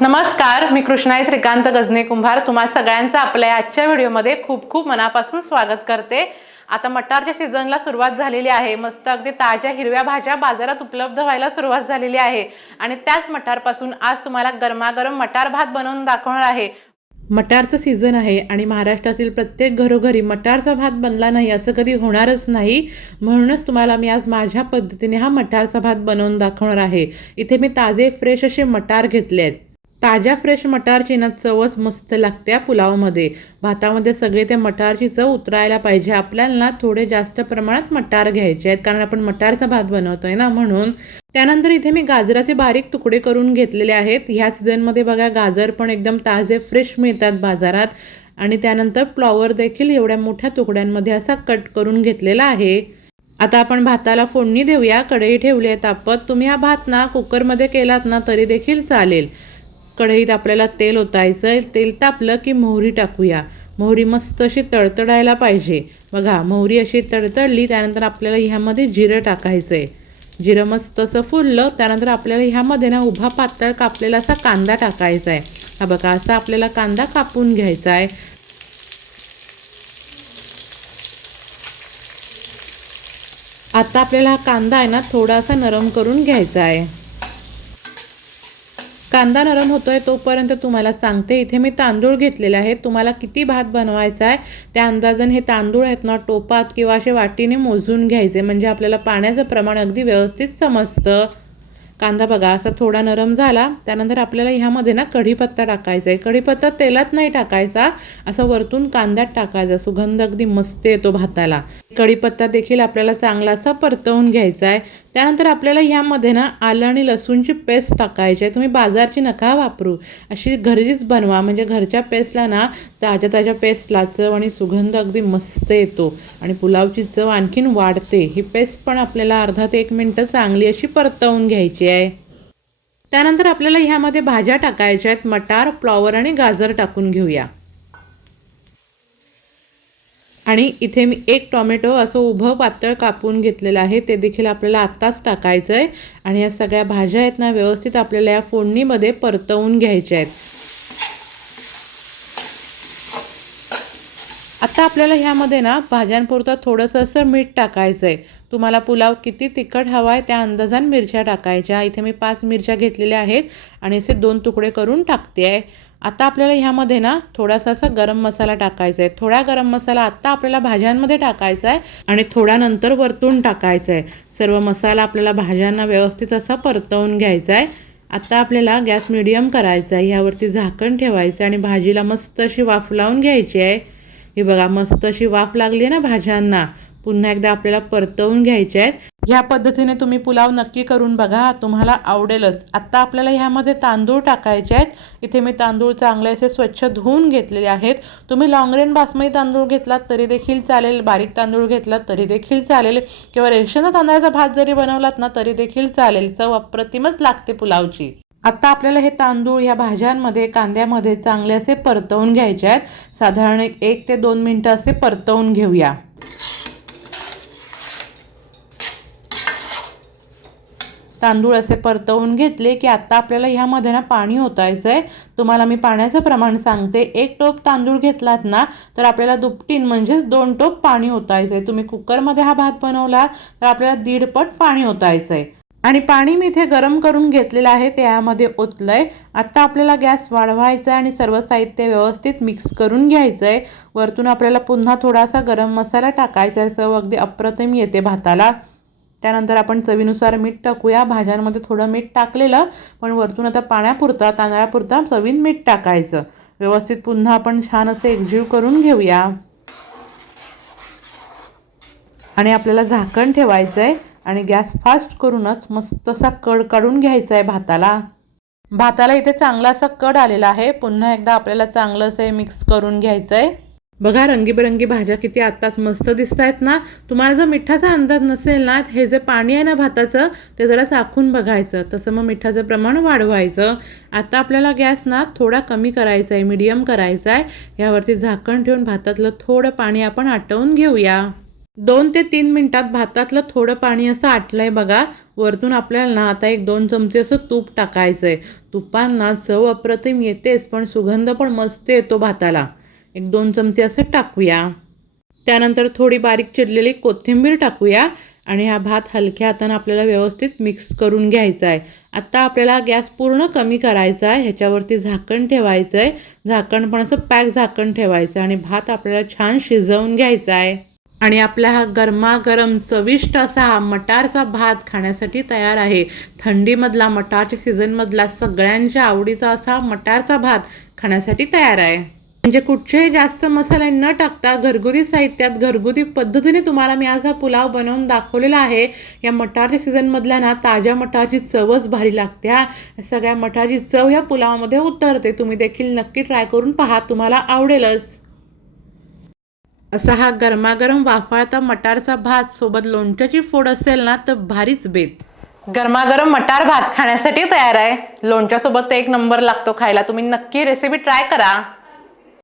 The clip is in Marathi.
नमस्कार, मी कृष्णाई श्रीकांत गजने कुंभार तुम्हा सगळ्यांचं आपल्या आजच्या व्हिडिओमध्ये खूप खूप मनापासून स्वागत करते। आता मटारच्या सीझनला सुरुवात झालेली आहे। मस्त अगदी ताज्या हिरव्या भाज्या बाजारात उपलब्ध व्हायला सुरुवात झालेली आहे आणि त्याच मटारपासून आज तुम्हाला गरमागरम मटार भात बनवून दाखवणार आहे। मटारचं सीझन आहे आणि महाराष्ट्रातील प्रत्येक घरोघरी मटारचा भात बनला नाही असं कधी होणारच नाही। म्हणूनच तुम्हाला मी आज माझ्या पद्धतीने हा मटारचा भात बनवून दाखवणार आहे। इथे मी ताजे फ्रेश असे मटार घेतले आहेत। ताज्या फ्रेश मटारची ना चवच मस्त लागते पुलावमध्ये। भातामध्ये सगळे ते मटारची चव उतरायला पाहिजे। आपल्याला थोडे जास्त प्रमाणात मटार घ्यायचे आहेत कारण आपण मटारचा भात बनवतोय ना, म्हणून। त्यानंतर इथे मी गाजराचे बारीक तुकडे करून घेतलेले आहेत। ह्या सीझनमध्ये बघा गाजर पण एकदम ताजे फ्रेश मिळतात बाजारात। आणि त्यानंतर फ्लॉवर देखील एवढ्या मोठ्या तुकड्यांमध्ये असा कट करून घेतलेला आहे। आता आपण भाताला फोडणी देऊया। कढई ठेवली आहे तापत। तुम्ही हा भात ना कुकरमध्ये केलात ना तरी देखील चालेल। कढईत आपल्याला तेल ओतायचं। तेल तापलं की मोहरी टाकूया। मोहरी मस्त अशी तडतडायला पाहिजे। बघा मोहरी अशी तडतडली त्यानंतर आपल्याला ह्यामध्ये जिरं टाकायचं आहे। जिरं मस्त असं फुललं त्यानंतर आपल्याला ह्यामध्ये ना उभा पातळ कापलेला असा कांदा टाकायचा आहे। हा बघा असा आपल्याला कांदा कापून घ्यायचा आहे। आता आपल्याला हा कांदा आहे ना थोडासा नरम करून घ्यायचा आहे। कांदा नरम होतोय तोपर्यंत तुम्हाला सांगते, इथे मी तांदूळ घेतलेले आहेत। तुम्हाला किती भात बनवायचा आहे त्या अंदाजाने हे तांदूळ आहेत ना टोपात किंवा असे वाटीने मोजून घ्यायचे, म्हणजे आपल्याला पाण्याचं प्रमाण अगदी व्यवस्थित समजतं। कांदा बघा असा थोडा नरम झाला त्यानंतर आपल्याला ह्यामध्ये ना कढीपत्ता टाकायचा आहे। कढीपत्ता तेलात नाही टाकायचा, असं वरतून कांद्यात टाकायचा। सुगंध अगदी मस्त येतो भाताला। कढीपत्ता देखील आपल्याला चांगला असा परतवून घ्यायचा आहे। त्यानंतर आपल्याला ह्यामध्ये ना आलं आणि लसूणची पेस्ट टाकायची आहे। तुम्ही बाजारची नका वापरू, अशी घरीच बनवा, म्हणजे घरच्या पेस्टला ना ताज्या ताज्या पेस्टला चव आणि सुगंध अगदी मस्त येतो आणि पुलावची चव आणखीन वाढते। ही पेस्ट पण आपल्याला अर्धा ते 1 मिनिट चांगली अशी परतवून घ्यायची आहे। त्यानंतर आपल्याला ह्यामध्ये भाज्या टाकायच्या आहेत। मटार, फ्लॉवर आणि गाजर टाकून घेऊया। आणि इथे मी 1 टोमॅटो असं उभं पातळ कापून घेतलेलं आहे, ते देखील आपल्याला आत्ताच टाकायचं आहे। आणि या सगळ्या भाज्या आहेत ना व्यवस्थित आपल्याला या फोडणीमध्ये परतवून घ्यायच्या आहेत। आता आपल्याला ह्यामध्ये ना भाज्यांपुरतं थोडंसं असं मीठ टाकायचं आहे। तुम्हाला पुलाव किती तिखट हवा आहे त्या अंदाजाने मिरच्या टाकायच्या। इथे मी 5 मिरच्या घेतलेल्या आहेत आणि असे 2 तुकडे करून टाकते आहे। आता आपल्याला ह्यामध्ये ना थोडासा असा गरम मसाला टाकायचा आहे। थोडा गरम मसाला आत्ता आपल्याला भाज्यांमध्ये टाकायचा आहे आणि थोडा नंतर वरतून टाकायचा आहे। सर्व मसाला आपल्याला भाज्यांना व्यवस्थित असा परतवून घ्यायचा आहे। आता आपल्याला गॅस मीडियम करायचा आहे, यावरती झाकण ठेवायचं आणि भाजीला मस्त अशी वाफ लावून घ्यायची आहे। हे बघा मस्त अशी वाफ लागली आहे ना भाज्यांना, पुन्हा एकदा आपल्याला परतवून घ्यायचे आहेत। ह्या पद्धतीने तुम्ही पुलाव नक्की करून बघा, तुम्हाला आवडेलच। आता आपल्याला ह्यामध्ये तांदूळ टाकायचे आहेत। इथे मी तांदूळ चांगले असे स्वच्छ धुवून घेतलेले आहेत। तुम्ही लॉंगरेन बासमती तांदूळ घेतलात तरी देखील चालेल, बारीक तांदूळ घेतलात तरी देखील चालेल, किंवा रेशनचा तांदळाचा भात जरी बनवलात ना तरी देखील चालेल। चव अप्रतिमच लागते पुलावची। आता आपल्याला हे तांदूळ या भाज्यांमध्ये कांद्यामध्ये चांगले असे परतवून घ्यायचे आहेत। साधारण 1 ते 2 मिनिटं असे परतवून घेऊया। तांदूळ असे परतवून घेतले की आता आपल्याला ह्यामध्ये ना पाणी ओतायचं आहे। तुम्हाला मी पाण्याचं प्रमाण सांगते, 1 टोप तांदूळ घेतलात ना तर आपल्याला दुपटीन म्हणजेच 2 टोप पाणी ओतायचं आहे। तुम्ही कुकरमध्ये हा भात बनवला तर आपल्याला 1.5 पट पाणी ओतायचं आहे। आणि पाणी मी इथे गरम करून घेतलेलं आहे ते यामध्ये ओतलंय। आता आपल्याला गॅस वाढवायचा आहे आणि सर्व साहित्य व्यवस्थित मिक्स करून घ्यायचं आहे। वरतून आपल्याला पुन्हा थोडासा गरम मसाला टाकायचा आहे, चव अगदी अप्रतिम येते भाताला। त्यानंतर आपण चवीनुसार मीठ टाकूया। भाज्यांमध्ये थोडं मीठ टाकलेलं, पण वरतून आता पाण्यापुरता तांदळापुरता चवीन मीठ टाकायचं। व्यवस्थित पुन्हा आपण छान असे एकजीव करून घेऊया आणि आपल्याला झाकण ठेवायचं आहे आणि गॅस फास्ट करूनच मस्त असा कड काढून घ्यायचा आहे भाताला। भाताला इथे चांगला असा कड आलेला आहे। पुन्हा एकदा आपल्याला चांगलं असं मिक्स करून घ्यायचं आहे। बघा रंगीबेरंगी भाज्या किती आत्ताच मस्त दिसत आहेत ना। तुम्हाला जर मिठाचा अंदाज नसेल ना, हे जे पाणी आहे ना भाताचं ते जरा चाखून बघायचं, तसं मग मिठाचं प्रमाण वाढवायचं। आता आपल्याला गॅस ना थोडा कमी करायचा आहे, मीडियम करायचा आहे। यावरती झाकण ठेवून भातातलं थोडं पाणी आपण आटवून घेऊया। 2 ते 3 मिनिटात भातातलं थोडं पाणी असं आटलंय बघा. वरतून आपल्याला ना आता 1-2 चमचे असं तूप टाकायचंय. तुपांना चव अप्रतिम येतेच, पण सुगंध पण मस्त येतो भाताला. 1-2 चमचे असं टाकूया. त्यानंतर थोडी बारीक चिरलेली कोथिंबीर टाकूया आणि हा भात हलक्या हाताने आपल्याला व्यवस्थित मिक्स करून घ्यायचा आहे. आता आपल्याला गॅस पूर्ण कमी करायचा आहे. ह्याच्यावरती झाकण ठेवायचं आहे. झाकण पण असं पॅक झाकण ठेवायचं आणि भात आपल्याला छान शिजवून घ्यायचा आहे. आणि आपला हा गरमागरम चविष्ट असा हा मटारचा भात खाण्यासाठी तयार आहे. थंडीमधला, मटारच्या सीझनमधला सगळ्यांच्या आवडीचा असा मटारचा भात खाण्यासाठी तयार आहे. म्हणजे कुठचेही जास्त मसाले न टाकता घरगुती साहित्यात घरगुती पद्धतीने तुम्हाला मी आज हा पुलाव बनवून दाखवलेला आहे. या मटारच्या सीझनमधल्या ना ताज्या मटारची चवच भारी लागते हा. सगळ्या मटारची चव ह्या पुलावामध्ये उतरते. तुम्ही देखील नक्की ट्राय करून पहा, तुम्हाला आवडेलच. असा हा गरमागरम वाफाळता मटारचा भात सोबत लोणच्याची फोड असेल ना तर भारीच बेत. गरमागरम मटार भात खाण्यासाठी तयार आहे. लोणच्यासोबत एक नंबर लागतो खायला. तुम्ही नक्की रेसिपी ट्राय करा.